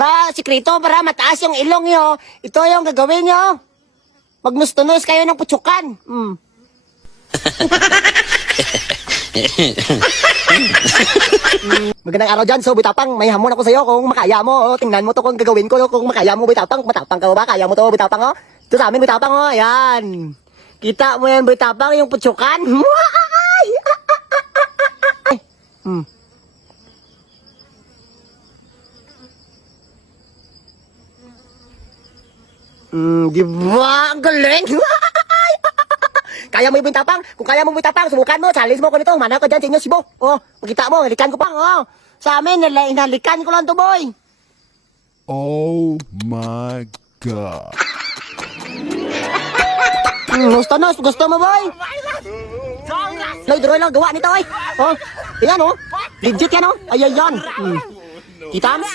Para sikreto, para mataas yung ilong nyo. Ito yung gagawin nyo. Magnustunos kayo ng putsukan. Magandang araw dyan, so Bitapang, may hamon ako sa'yo kung makaya mo. Tingnan mo to kung gagawin ko, kung makaya mo Bitapang. Matapang ka ba? Kaya mo to Bitapang, oh? Ito sa amin Bitapang, oh. Ayan. Kita mo yan Bitapang, yung putsukan. Di ba? Ang galing! Kaya mo yung Bitapang? Kung kaya mo Bitapang, subukan mo, challenge mo ko nito. Manaw ka dyan sa inyo, Sibo. Oh, makita mo, halikan ko pang, oh. Sa amin, inalikan ko lang to, boy. Oh my God. Gusto mo, boy? Lloyd Roy lang gawa nito, eh. Oh, yan, oh. Legit yan, oh. Ayan, yan. Kita mo?